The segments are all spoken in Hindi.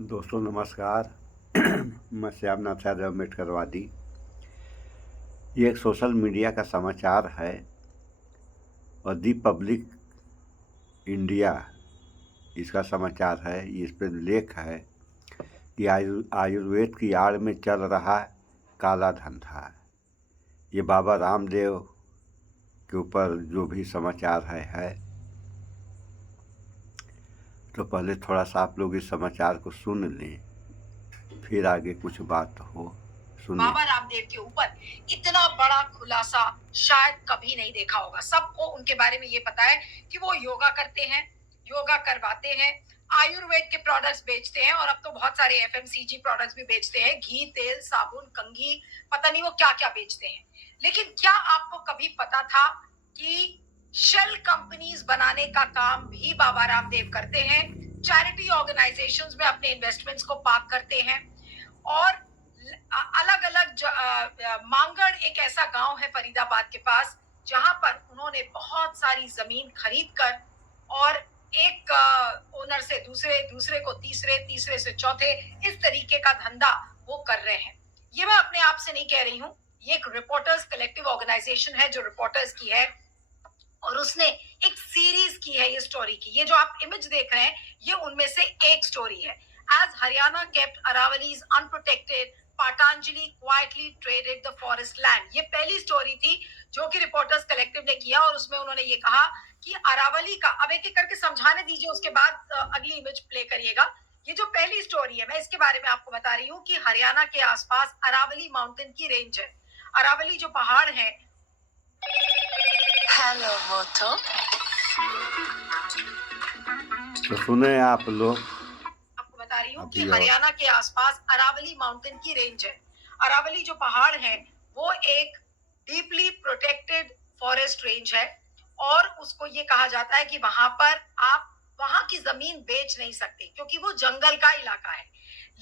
दोस्तों नमस्कार। मैं श्यामनाथ यादव अम्बेडकरवादी। ये एक सोशल मीडिया का समाचार है और दी पब्लिक इंडिया इसका समाचार है। इस पे लेख है कि आयुर्वेद की आड़ में चल रहा काला धंधा। ये बाबा रामदेव के ऊपर जो भी समाचार है। तो पहले थोड़ा सा आप लोग इस समाचार को सुन लें, फिर आगे कुछ बात हो। सुनिए। बाबा रामदेव के ऊपर इतना बड़ा खुलासा शायद कभी नहीं देखा होगा। सबको उनके बारे में ये पता है कि वो योगा करते हैं, योगा करवाते हैं, आयुर्वेद के प्रोडक्ट्स बेचते हैं और अब तो बहुत सारे एफएमसीजी प्रोडक्ट्स भी बेचते हैं, घी, तेल, साबुन, कंघी, पता नहीं वो क्या-क्या बेचते हैं। लेकिन क्या आपको कभी पता था कि शेल कंपनीज बनाने का काम भी बाबा रामदेव करते हैं, चैरिटी ऑर्गेनाइजेशंस में अपने इन्वेस्टमेंट्स को पार्क करते हैं और अलग अलग मांगड़ एक ऐसा गांव है फरीदाबाद के पास जहां पर उन्होंने बहुत सारी जमीन खरीद कर और एक ओनर से दूसरे, दूसरे को तीसरे, तीसरे से चौथे, इस तरीके का धंधा वो कर रहे हैं। ये मैं अपने आप से नहीं कह रही हूँ, ये एक रिपोर्टर्स कलेक्टिव ऑर्गेनाइजेशन है जो रिपोर्टर्स की है और उसने एक सीरीज की है ये स्टोरी की। ये जो आप इमेज देख रहे हैं ये उनमें से एक स्टोरी है। As Haryana kept Aravallis unprotected, Patanjali quietly traded the forest land. ये पहली स्टोरी थी जो कि रिपोर्टर्स कलेक्टिव ने किया और उसमें उन्होंने ये कहा कि अरावली का, अब एक एक करके समझाने दीजिए, उसके बाद अगली इमेज प्ले करिएगा। ये जो पहली स्टोरी है मैं इसके बारे में आपको बता रही हूँ कि हरियाणा के आसपास अरावली माउंटेन की रेंज है। अरावली जो पहाड़ है। हेलो मोटो। तो सुने आप लोग। आपको बता रही हूँ कि हरियाणा के आसपास अरावली माउंटेन की रेंज है। अरावली जो पहाड़ है वो एक डीपली प्रोटेक्टेड फॉरेस्ट रेंज है और उसको ये कहा जाता है कि वहां पर आप वहां की जमीन बेच नहीं सकते क्योंकि वो जंगल का इलाका है।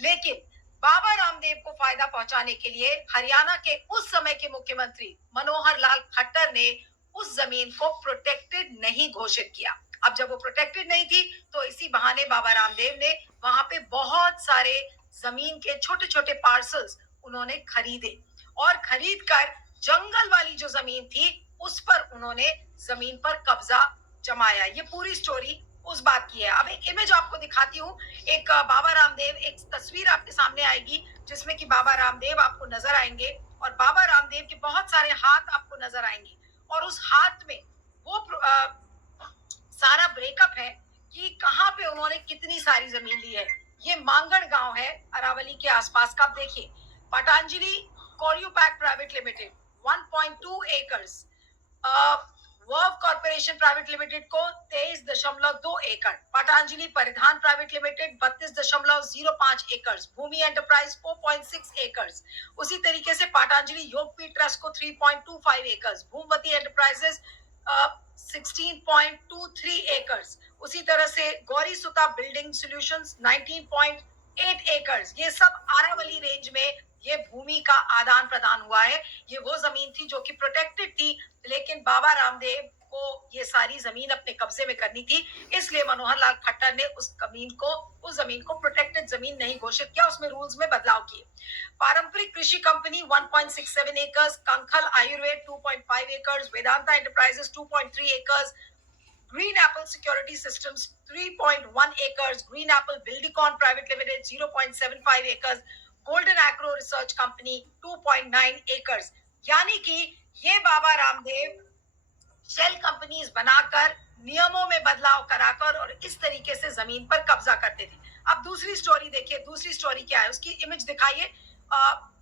लेकिन बाबा रामदेव को फायदा पहुंचाने के लिए हरियाणा के उस समय के मुख्यमंत्री मनोहर लाल खट्टर ने उस जमीन को प्रोटेक्टेड नहीं घोषित किया। अब जब वो प्रोटेक्टेड नहीं थी तो इसी बहाने बाबा रामदेव ने वहां पे बहुत सारे जमीन के छोटे छोटे पार्सल्स उन्होंने खरीदे और खरीद कर जंगल वाली जो जमीन थी उस पर उन्होंने जमीन पर कब्जा जमाया। ये पूरी स्टोरी उस बात की है। अब एक इमेज आपको दिखाती हूँ। एक बाबा रामदेव, एक तस्वीर आपके सामने आएगी जिसमें कि बाबा रामदेव आपको नजर आएंगे और बाबा रामदेव के बहुत सारे हाथ आपको नजर आएंगे और उस हाथ में वो सारा ब्रेकअप है कि कहां पे उन्होंने कितनी सारी जमीन ली है। ये मांगड़ गांव है अरावली के आसपास का। आप देखिए, पतंजलि कोरियोपैक private limited 1.2 acres, Verve corporation private limited को 23.2 एकड़, Patanjali Paridhan private limited 32.05 acres, Bhumi enterprise 4.6 acres, उसी तरीके से पतंजलि योगपीठ ट्रस्ट को 3.25 एकर्स, भूमवती एंटरप्राइजेस 16.23 एकर्स, उसी तरह से गौरी सुता बिल्डिंग सॉल्यूशंस 19.8 एकर्स। ये सब आरावली रेंज में ये भूमि का आदान प्रदान हुआ है। ये वो जमीन थी जो कि प्रोटेक्टेड थी, लेकिन बाबा रामदेव को ये सारी जमीन अपने कब्जे में करनी थी, इसलिए मनोहर लाल खट्टर ने उस जमीन को प्रोटेक्टेड जमीन नहीं घोषित किया, उसमें रूल्स में बदलाव किए। Paramparik Krishi company 1.67 acres, Kankhal Ayurved 2.5 acres, Vedanta enterprises 2.3 acres, Green Apple Security Systems 3.1 acres, Green Apple Buildicon Private Limited 0.75 acres, Golden Agro Research Company 2.9 acres। यानी कि ये बाबा रामदेव शेल कंपनीज बनाकर नियमों में बदलाव कराकर और इस तरीके से जमीन पर कब्जा करते थे। अब दूसरी स्टोरी देखिए, दूसरी स्टोरी क्या है उसकी इमेज दिखाइए।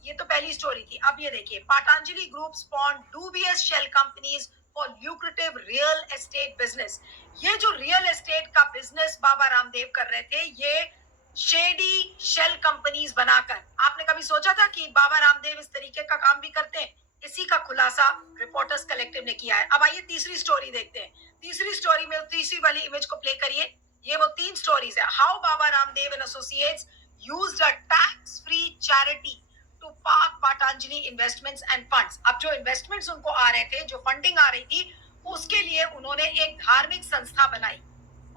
ये तो पहली स्टोरी थी। अब ये देखिए, Patanjali group spawned dubious shell companies for lucrative real estate business. ये जो रियल एस्टेट का बिजनेस बाबा रामदेव कर रहे थे, ये शेडी शेल कंपनीज बनाकर, आपने कभी सोचा था कि बाबा रामदेव इस तरीके का काम भी करते हैं? इसी का खुलासा रिपोर्टर्स कलेक्टिव ने किया है। अब आइए तीसरी स्टोरी देखते हैं। तीसरी स्टोरी में तीसरी वाली इमेज को प्ले करिए। ये वो 3 स्टोरीज है। How Baba Ramdev and associates used a tax free charity to park Patanjali investments and funds. अब जो इन्वेस्टमेंट्स उनको आ रहे थे, जो फंडिंग आ रही थी, उसके लिए उन्होंने एक धार्मिक संस्था बनाई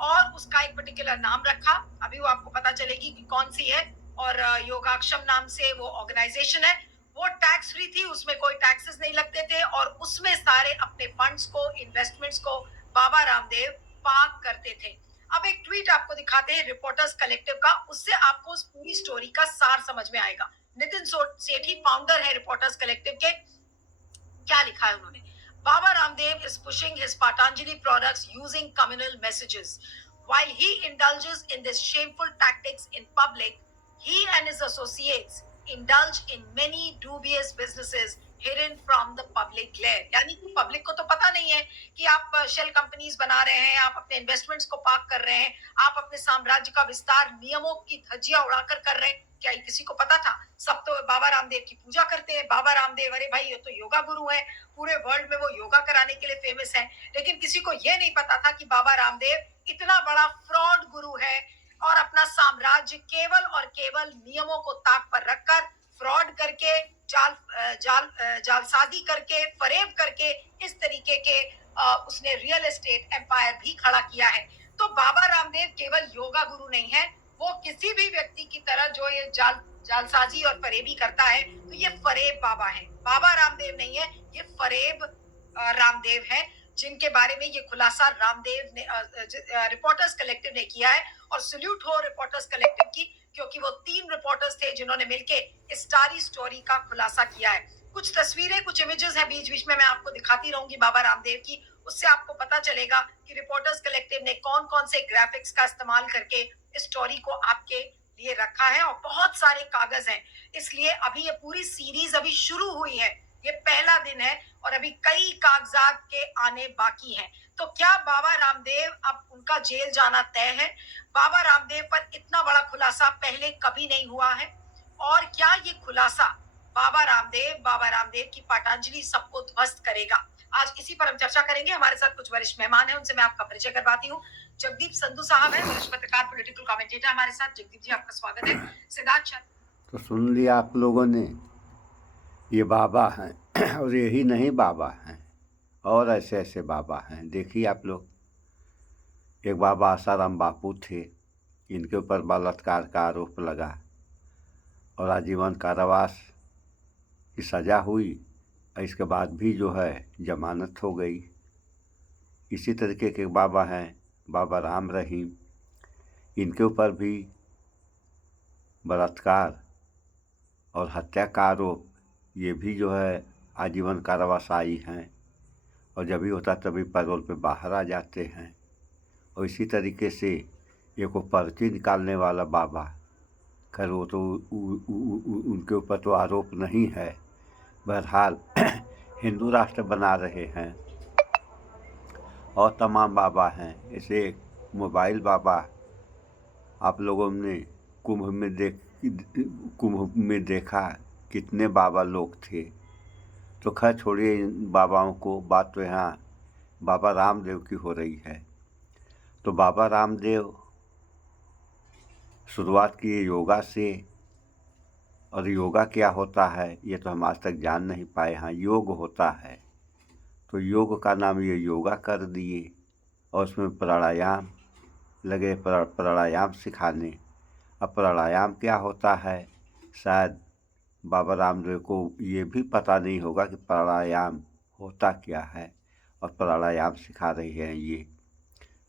और उसका एक पर्टिकुलर नाम रखा। अभी वो आपको पता चलेगी कि कौन सी है। और योगाक्षम नाम से वो ऑर्गेनाइजेशन है। वो टैक्स फ्री थी, उसमें कोई टैक्सेस नहीं लगते थे और उसमें सारे अपने फंड्स को, इन्वेस्टमेंट्स को बाबा रामदेव पार्क करते थे। अब एक ट्वीट आपको दिखाते हैं रिपोर्टर्स कलेक्टिव का, उससे आपको उस पूरी स्टोरी का सार समझ में आएगा। नितिन सेठी फाउंडर है रिपोर्टर्स कलेक्टिव के। क्या लिखा है उन्होंने? Baba Ramdev is pushing his Patanjali products using communal messages. While he indulges in these shameful tactics in public, he and his associates indulge in many dubious businesses hidden from the public glare. यानी कि पब्लिक को तो पता नहीं है कि आप शेल कंपनीज बना रहे हैं, आप अपने इन्वेस्टमेंट्स को पार्क कर रहे हैं, आप अपने साम्राज्य का विस्तार नियमों की धज्जियां उड़ाकर कर रहे हैं। क्या ये किसी को पता था? सब तो बाबा रामदेव की पूजा करते हैं। बाबा रामदेव, अरे भाई ये तो योगा गुरु है, पूरे वर्ल्ड में वो योगा कराने के लिए फेमस है। लेकिन किसी को ये नहीं पता था कि बाबा रामदेव इतना बड़ा फ्रॉड गुरु है और अपना साम्राज्य केवल और केवल नियमों को ताक पर रखकर फ्रॉड करके, जालसाजी करके, फरेब करके इस तरीके के उसने रियल एस्टेट एम्पायर भी खड़ा किया है। तो बाबा रामदेव केवल योगा गुरु नहीं है, वो किसी भी व्यक्ति की तरह जो ये जालसाजी और फरेबी करता है, तो ये फरेब बाबा है। बाबा रामदेव नहीं है, ये फरेब रामदेव है, जिनके बारे में ये खुलासा रामदेव ने रिपोर्टर्स कलेक्टिव ने किया है। और सल्यूट हो रिपोर्टर्स कलेक्टिव की, क्योंकि वो 3 रिपोर्टर्स थे जिन्होंने मिलके इस सारी स्टोरी का खुलासा किया है। कुछ तस्वीरें, कुछ इमेजेस हैं बीच बीच में, मैं आपको दिखाती रहूंगी बाबा रामदेव की। उससे आपको पता चलेगा कि रिपोर्टर्स कलेक्टिव ने कौन कौन से ग्राफिक्स का इस्तेमाल करके इस स्टोरी को आपके लिए रखा है। और बहुत सारे कागज हैं, इसलिए अभी ये पूरी सीरीज अभी शुरू हुई है, ये पहला दिन है और अभी कई कागजात के आने बाकी हैं। तो क्या बाबा रामदेव, अब उनका जेल जाना तय है? बाबा रामदेव पर इतना बड़ा खुलासा पहले कभी नहीं हुआ है। और क्या ये खुलासा बाबा रामदेव की पतंजलि सबको ध्वस्त करेगा? आज इसी पर हम चर्चा करेंगे। हमारे साथ कुछ वरिष्ठ मेहमान हैं, उनसे मैं आपका परिचय करवाती हूँ। जगदीप संधू साहब हैं, वरिष्ठ पत्रकार, पॉलिटिकल कमेंटेटर हमारे साथ। जगदीप जी, आपका स्वागत है। सिद्धार्थ चंद्र। तो सुन लिया आप लोगों ने, ये बाबा हैं और यही नहीं बाबा हैं, और ऐसे ऐसे बाबा हैं। देखिए आप लोग, एक बाबा आसाराम बापू थे, इनके ऊपर बलात्कार का आरोप लगा और आजीवन कारावास की सज़ा हुई। इसके बाद भी जो है जमानत हो गई। इसी तरीके के बाबा हैं बाबा राम रहीम, इनके ऊपर भी बलात्कार और हत्या का आरोप, ये भी जो है आजीवन कारावास आई हैं और जब भी होता तभी पैरोल पे बाहर आ जाते हैं। और इसी तरीके से एक वो पर्ची निकालने वाला बाबा, खैर वो तो उनके ऊपर तो आरोप नहीं है। बहरहाल हिंदू राष्ट्र बना रहे हैं और तमाम बाबा हैं। ऐसे एक मोबाइल बाबा, आप लोगों ने कुंभ में देखा कितने बाबा लोग थे। तो खैर छोड़िए इन बाबाओं को, बात तो यहाँ बाबा रामदेव की हो रही है। तो बाबा रामदेव शुरुआत किए योगा से, और योगा क्या होता है ये तो हम आज तक जान नहीं पाए। हाँ, योग होता है, तो योग का नाम ये योगा कर दिए और उसमें प्राणायाम लगे, प्राणायाम सिखाने। अब प्राणायाम क्या होता है, शायद बाबा रामदेव को ये भी पता नहीं होगा कि प्राणायाम होता क्या है, और प्राणायाम सिखा रही हैं ये।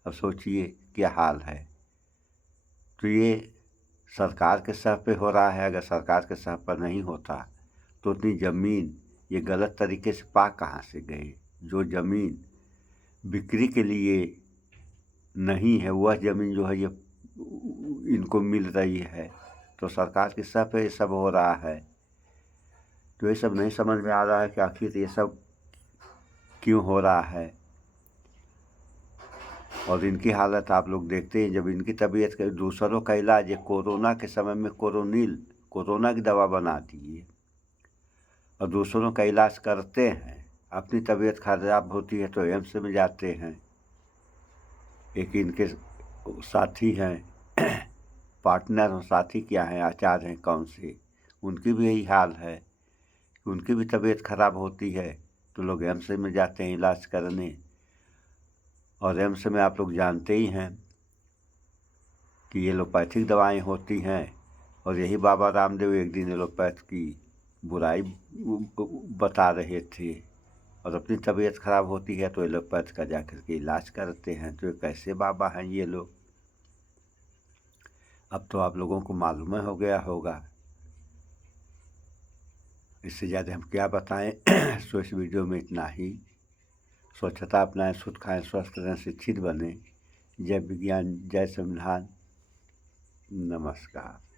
अब सोचिए क्या हाल है। तो ये सरकार के सर पे हो रहा है। अगर सरकार के सर पर नहीं होता तो उतनी ज़मीन ये गलत तरीके से पा कहाँ से गए? जो ज़मीन बिक्री के लिए नहीं है, वह ज़मीन जो है ये इनको मिल रही है। तो सरकार के सर पे ये सब हो रहा है। तो ये सब नहीं समझ में आ रहा है कि आखिर ये सब क्यों हो रहा है। और इनकी हालत आप लोग देखते हैं, जब इनकी तबीयत दूसरों का इलाज, ये कोरोना के समय में कोरोना की दवा बना दिए और दूसरों का इलाज करते हैं। अपनी तबीयत खराब होती है तो एम्स में जाते हैं। एक इनके साथी हैं पार्टनर और साथी क्या हैं, आचार्य हैं कौन से, उनकी भी यही हाल है। उनकी भी तबीयत खराब होती है तो लोग एम्स में जाते हैं इलाज करने। और एम्स में आप लोग जानते ही हैं कि एलोपैथिक दवाएं होती हैं, और यही बाबा रामदेव एक दिन एलोपैथ की बुराई बता रहे थे, और अपनी तबीयत खराब होती है तो एलोपैथ का जाकर के इलाज करते हैं। तो ये कैसे बाबा हैं ये लोग? अब तो आप लोगों को मालूम हो गया होगा। इससे ज़्यादा हम क्या बताएं। सो इस वीडियो में इतना ही। स्वच्छता अपनाएं, शुद्ध खाएं, स्वस्थ रहें, शिक्षित बने। जय विज्ञान, जय संविधान। नमस्कार।